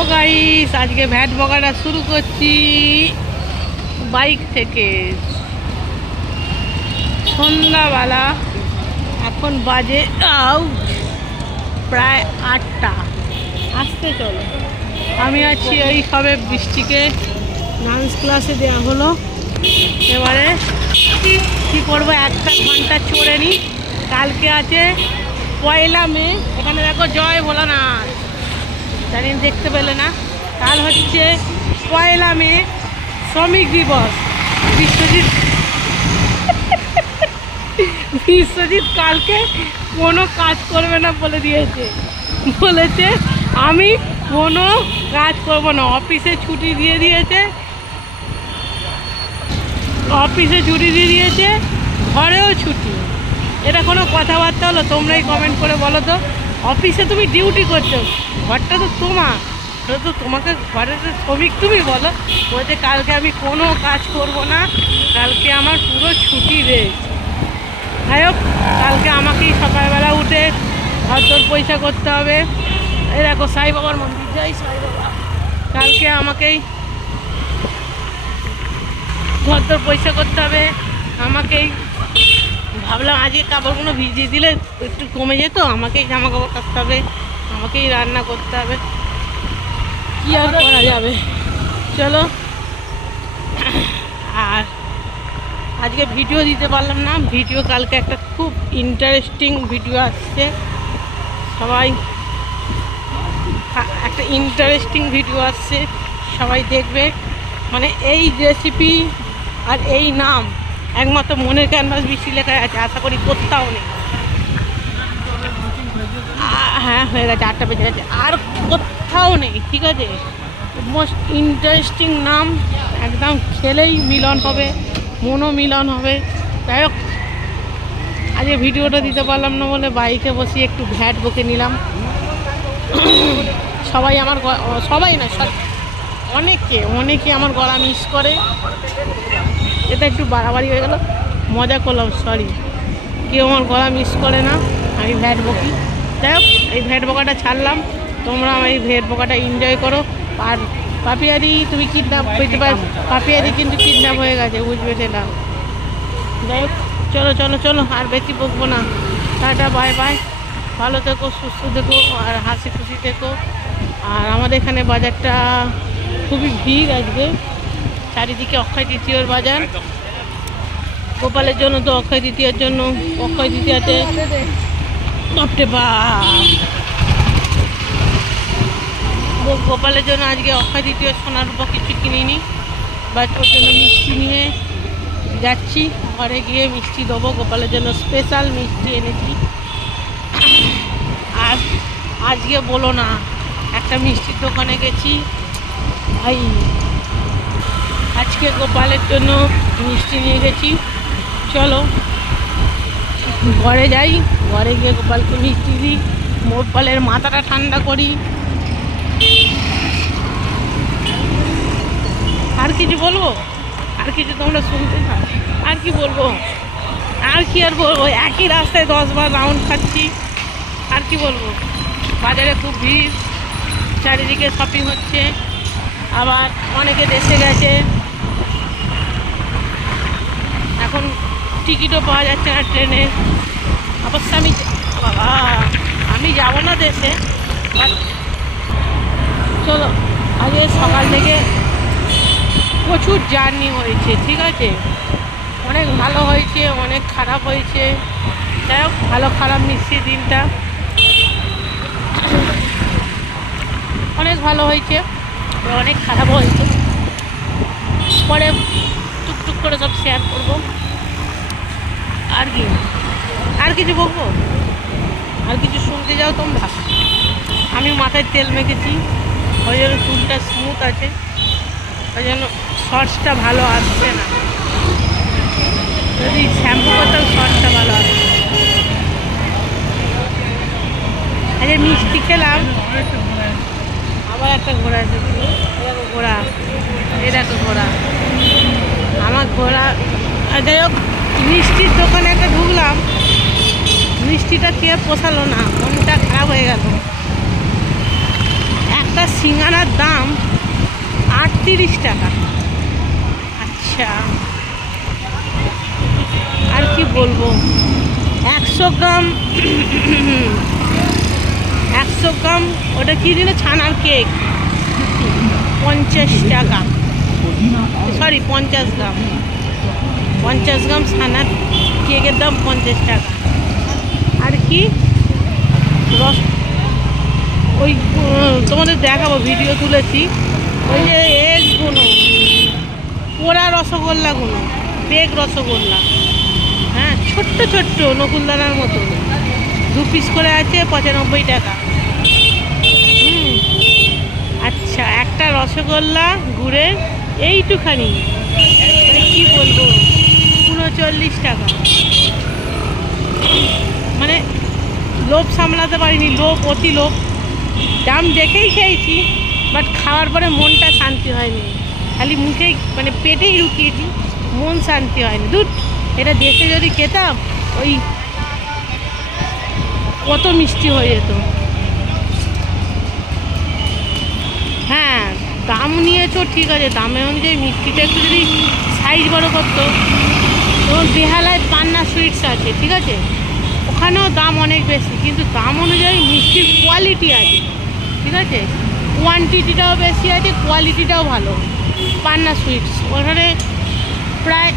Hello guys, আজকে VAT বগাটা শুরু করছি বাইক থেকে। সন্ধ্যাবেলা, এখন বাজে প্রায় 8টা। আসতে চলো, আমি আছি এই সবে বৃষ্টিকে ডান্স ক্লাসে দেওয়া হলো। এবারে কী করবো, একটা ঘন্টা চড়ে নিই। কালকে আছে 1 মে। এখানে দেখো জয় ভোলানাথ, জানি দেখতে পেলে না। কাল হচ্ছে 1 মে, শ্রমিক দিবস। বিশ্বজিৎ কালকে কোনো কাজ করবে না বলে দিয়েছে। বলেছে আমি কোনো কাজ করব না, অফিসে ছুটি দিয়ে দিয়েছে। ঘরেও ছুটি। এটা কোনো কথাবার্তা হলো? তোমরাই কমেন্ট করে বলো তো। অফিসে তুমি ডিউটি করছো, ঘরটা তো তোমার, তো তোমাকে ঘরের শ্রমিক তুমি বলো। বলতে কালকে আমি কোনো কাজ করব না, কালকে আমার পুরো ছুটি রয়েছে। যাই হোক, কালকে আমাকেই সকালবেলা উঠে ঘর পয়সা করতে হবে। এই দেখো সাই বাবার মন্দির, যাই সাই বাবা। কালকে আমাকেই ঘর পয়সা করতে হবে আমাকেই। ভাবলাম আজকে কাপড়গুলো ভিজিয়ে দিলে একটু কমে যেত। আমাকেই জামা কাপড় কাচতে হবে, আমাকেই রান্না করতে হবে, কি আর করা যাবে। চলো। আর আজকে ভিডিও দিতে পারলাম না। ভিডিও কালকে একটা খুব ইন্টারেস্টিং ভিডিও আসছে, সবাই একটা ইন্টারেস্টিং ভিডিও আসছে, সবাই দেখবে। মানে এই রেসিপি আর এই নাম একমাত্র মনের ক্যানভাস বৃষ্টি লেখায় আছে, আশা করি কোথাও নেই। হ্যাঁ হয়ে গেছে, 8টা বেজে গেছে, আর কোথাও নেই। ঠিক আছে, মোস্ট ইন্টারেস্টিং নাম, একদম খেলেই মিলন হবে, মনও মিলন হবে। যাই হোক, আজকে ভিডিওটা দিতে পারলাম না বলে বাইকে বসে একটু ভ্যাট বকে নিলাম। সবাই আমার সবাই না, অনেকে আমার গলা মিস করে। এটা একটু বাড়াবাড়ি হয়ে গেল, মজা করলাম, সরি। কেউ আমার গলা মিস করে না, আমি ভ্যাট বকি। যাই হোক, এই ভ্যাট বকাটা ছাড়লাম, তোমরা আমার এই ভ্যাট বকাটা এনজয় করো। আর পাপিয়াদি তুমি কিডন্যাপ হইতে পার, পাপিয়াদি কিন্তু কিডন্যাপ হয়ে গেছে, বুঝবে সেটা। যাই হোক, চলো চলো চলো, আর বেশি বকবো না। টাটা, বাই বাই, ভালো থেকো, সুস্থ থেকো, আর হাসি খুশি থেকো। আর আমাদের এখানে বাজারটা খুবই ভিড় আজকে, চারিদিকে অক্ষয় তৃতীয়র বাজার। গোপালের জন্য তো অক্ষয় তৃতীয়ার জন্য, অক্ষয় তৃতীয়াতে বাপরে বাপ, গোপালের জন্য আজকে অক্ষয় তৃতীয় সোনার উপর কিছু কিনিনি, বাট ওর জন্য মিষ্টি নিয়ে যাচ্ছি। ঘরে গিয়ে মিষ্টি দেবো, গোপালের জন্য স্পেশাল মিষ্টি এনেছি। আর আজকে বলো না, একটা মিষ্টির দোকানে গেছি ভাই, আজকে গোপালের জন্য মিষ্টি নিয়ে গেছি। চলো ঘরে যাই, ঘরে গিয়ে গোপালকে মিষ্টি দিই, গোপালের মাথাটা ঠান্ডা করি। আর কিছু বলবো? আর কিছু তোমরা শুনতে চাও? আর কি বলবো? আর বলবো, একই রাস্তায় 10 বার রাউন্ড খাচ্ছি। আর কি বলবো? বাজারে খুব ভিড়, চারিদিকে শপিং হচ্ছে, আবার অনেকে দেশে গেছে। এখন টিকিটও পাওয়া যাচ্ছে না ট্রেনের। অবশ্য আমি যাব না দেশে, বাট চলো। আজকে সকাল থেকে প্রচুর জার্নি হয়েছে, ঠিক আছে, অনেক ভালো হয়েছে, অনেক খারাপ হয়েছে। যাই হোক, ভালো খারাপ মিশিয়ে দিনটা অনেক ভালো হয়েছে, অনেক খারাপও হয়েছে। পরে টুকটুক করে সব শেয়ার করবো। আর কি, আর কিছু বলবো? আর কিছু শুনতে যাও তোমরা? আমি মাথায় তেল মেখেছি, ওই জন্য চুলটা স্মুথ আছে, ওই জন্য শর্টসটা ভালো আসছে না। যদি শ্যাম্পু করতাম শর্টসটা ভালো আসছে। আজকে মিষ্টি খেলাম, আবার একটা ঘোড়া এসেছে। এরকম ঘোড়া, এরকম ঘোড়া, আমার ঘোড়া। যাই হোক, মিষ্টির দোকানে একটা ঢুকলাম, মিষ্টিটা খেয়ে পোষালো না, মনটা খারাপ হয়ে গেল। একটা সিঙ্গারার দাম 38 টাকা। আচ্ছা, আর কি বলবো, 100 গ্রাম 100 গ্রাম ওটা কি দিল, ছানার কেক 50 টাকা, সরি 50 গ্রাম, 50 গ্রাম ছানার কেকের দাম 50 টাকা। আর কি রস, ওই তোমাদের দেখাবো, ভিডিও তুলেছি, ওই যে এগুলো পোড়া রসগোল্লাগুলো, বেগ রসগোল্লা, হ্যাঁ ছোট্ট ছোট্ট নকুলদানার মতো, 2 পিস করে আছে 95 টাকা। আচ্ছা, একটা রসগোল্লা গুড়ের এইটুখানি, মানে কি বলবো, 39 টাকা। মানে লোভ সামলাতে পারিনি, লোভ, অতি লোভ, দাম দেখেই খেয়েছি, বাট খাওয়ার পরে মনটা শান্তি হয়নি, খালি মুখেই মানে পেটেই রুকিয়েছি, মন শান্তি হয়নি। দুধ, এটা দেশে যদি খেতাম ওই কত মিষ্টি হয়ে যেত। হ্যাঁ, দাম নিয়েছো ঠিক আছে, দামে অনুযায়ী মিষ্টিটা একটু যদি সাইজ বড় করতো। যেমন বেহালায় পান্না সুইটস আছে, ঠিক আছে, ওখানেও দাম অনেক বেশি, কিন্তু দাম অনুযায়ী মিষ্টির কোয়ালিটি আছে, ঠিক আছে, কোয়ান্টিটিটাও বেশি আছে, কোয়ালিটিটাও ভালো। পান্না সুইটস ওখানে প্রায়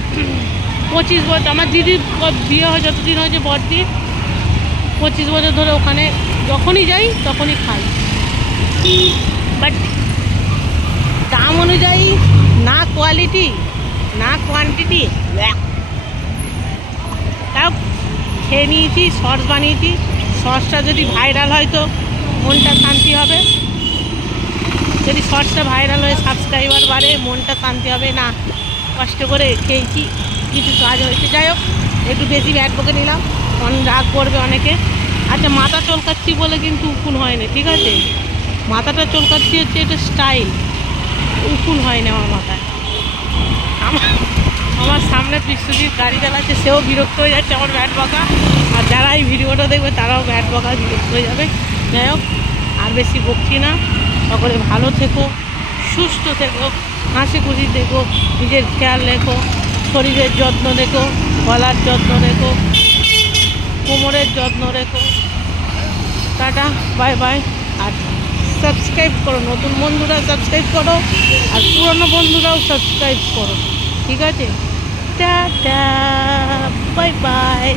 25 বছর, আমার দিদির বিয়ে হয় যতদিন হয়েছে বড়দি, 25 বছর ধরে ওখানে যখনই যাই তখনই খাই। বাট দাম অনুযায়ী না কোয়ালিটি না কোয়ান্টিটি, তাও খেয়ে নিয়েছি, সস বানিয়েছি, সসটা যদি ভাইরাল হয় তো মনটা শান্তি হবে, যদি শর্টসটা ভাইরাল হয়ে সাবস্ক্রাইবার বাড়ে মনটা শান্তি হবে না, কষ্ট করে খেয়েছি, কিছু কাজ হয়েছে। যাই হোক, একটু বেশি ব্যাট বকে নিলাম, রাগ করবে অনেকে। আচ্ছা, মাথা চলকাচ্ছি বলে কিন্তু উকুন হয়নি, ঠিক আছে, মাথাটা চলকাচ্ছি হচ্ছে এটা স্টাইল, উকুন হয়নি আমার মাথায়। আমার সামনে বিশ্বজিৎ গাড়ি চালাচ্ছে, সেও বিরক্ত হয়ে যাচ্ছে আমার ব্যাট বকা, আর যারা এই ভিডিওটা দেখবে তারাও ব্যাট বকা বিরক্ত হয়ে যাবে। যাই হোক, আর বেশি বকছি না, সকলে ভালো থেকো, সুস্থ থেকো, হাসি খুশি থেকো, নিজের খেয়াল রেখো, শরীরের যত্ন রেখো, গলার যত্ন রেখো, কোমরের যত্ন রেখো। Tata, bye bye. আর সাবস্ক্রাইব করো, নতুন বন্ধুরা সাবস্ক্রাইব করো, আর পুরনো বন্ধুরাও সাবস্ক্রাইব করো, ঠিক আছে। Tata, bye by,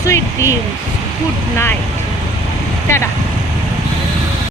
sweet dreams, good night, tata.